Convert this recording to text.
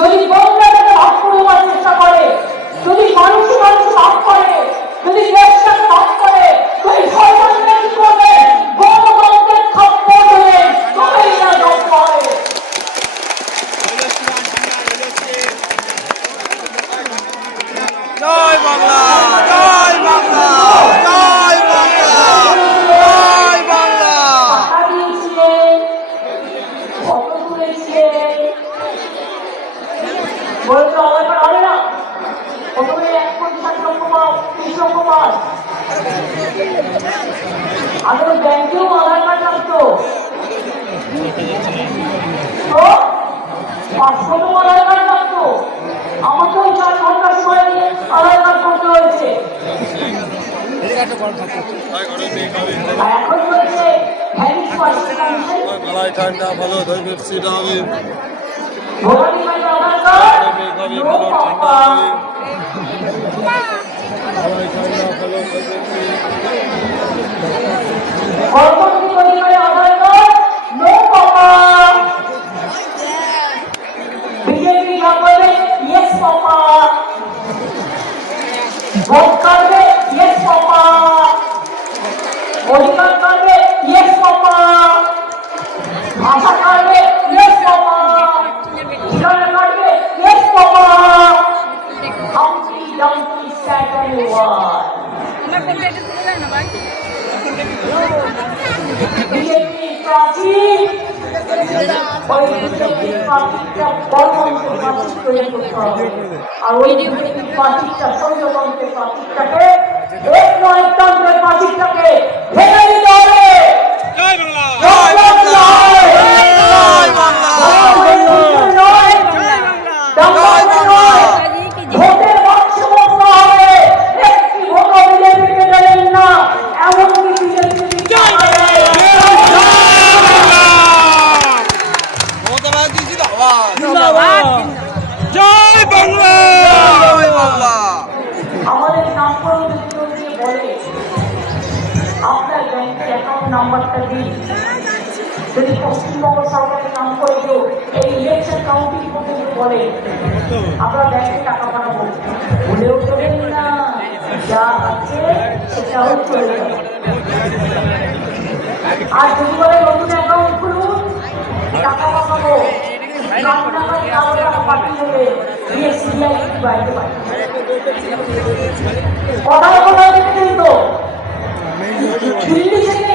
যদি বন্ধুরাকে ভাগ করে দেওয়ার চেষ্টা করে, যদি মানুষে মানুষে ভাগ করে, যদি দেশটাকে ভাগ করে, যদি সরকারকে কি করবে গণতন্ত্রের খপ্পর দেবে, তবেই না ধ্বংস হবে। জয় বাংলা, জয় বাংলা, জয় বাংলা, জয় বাংলা। টাকা দিয়েছিলেন, ফটো তুলেছিলেন, বলতে অনেক হবে না। প্রথমে 1 লক্ষ মাস, 30 লক্ষ মাস, আগে ব্যাংকেও আধার কার্ড রাখতো, তো 500 আধার কার্ড রাখতো। আমাকেও 4 ঘন্টা সময় নিয়ে আধার কার্ড করতে হয়েছে। আর এখন রয়েছে ভ্যালিড পাসপোর্ট কাউন্সিল, গলায় ঠান্ডা ভালো ধরবে সেটা হবে, ভোটারি কার্ড, আধার কার্ড, নো পাপা। কর্মসূচি অধিকারে আধার কার্ড, নো পাপা। বিজেপি যা বলবে ইয়েস পাপা, ভোট কাটবে ইয়েস পাপা, অধিকার কাটবে ইয়েস পাপা, ভাষা কাটবে ইয়েস পাপা, ঠিকানা কাটবে yes papa. Humpty Dumpty sat on wall. BJP প্রাচী, ওই বিজেপি প্রাচীটা গণতন্ত্রের প্রাচীর তৈরি করতে হবে। আর ওই বিজেপি প্রাচীরটা স্বৈরতন্ত্রের প্রাচীরটাকে, এক নয়তন্ত্রের প্রাচীরটাকে ভেঙে দিতে হবে। জয় বাংলা, জয় বাংলা, জয় বাংলা, নয় দাঙ্গা নয়, ভোটের বাক্স বন্ধ হবে। একটি ভোটও বিজেপিকে দেবেন না, এমনকি বিজেপি মমতা ব্যানার্জি জিন্দাবাদ, জিন্দাবাদ। জয় বাংলা, জয় বাংলা। আমাদের নামকরণ দিয়ে বলে আপনার ব্যাংকের অ্যাকাউন্ট নাম্বারটা দিন। যদি পশ্চিমবঙ্গ সরকারের নাম করে কেউ এই ইলেকশন কাউন্টিং পর্যন্ত বলে আমরা ব্যাংকে টাকা পাঠাবো, বলেও চলেন না, যা আছে সেটাও চলে যাবে। আর যদি বলে নতুন অ্যাকাউন্ট খুলুন, টাকা পাঠাবো, টাকা পাঠিয়ে দেবে, দিয়ে সিবিআই বাইরে পাঠিয়ে কথা দেখেছেন তো, দিল্লি থেকে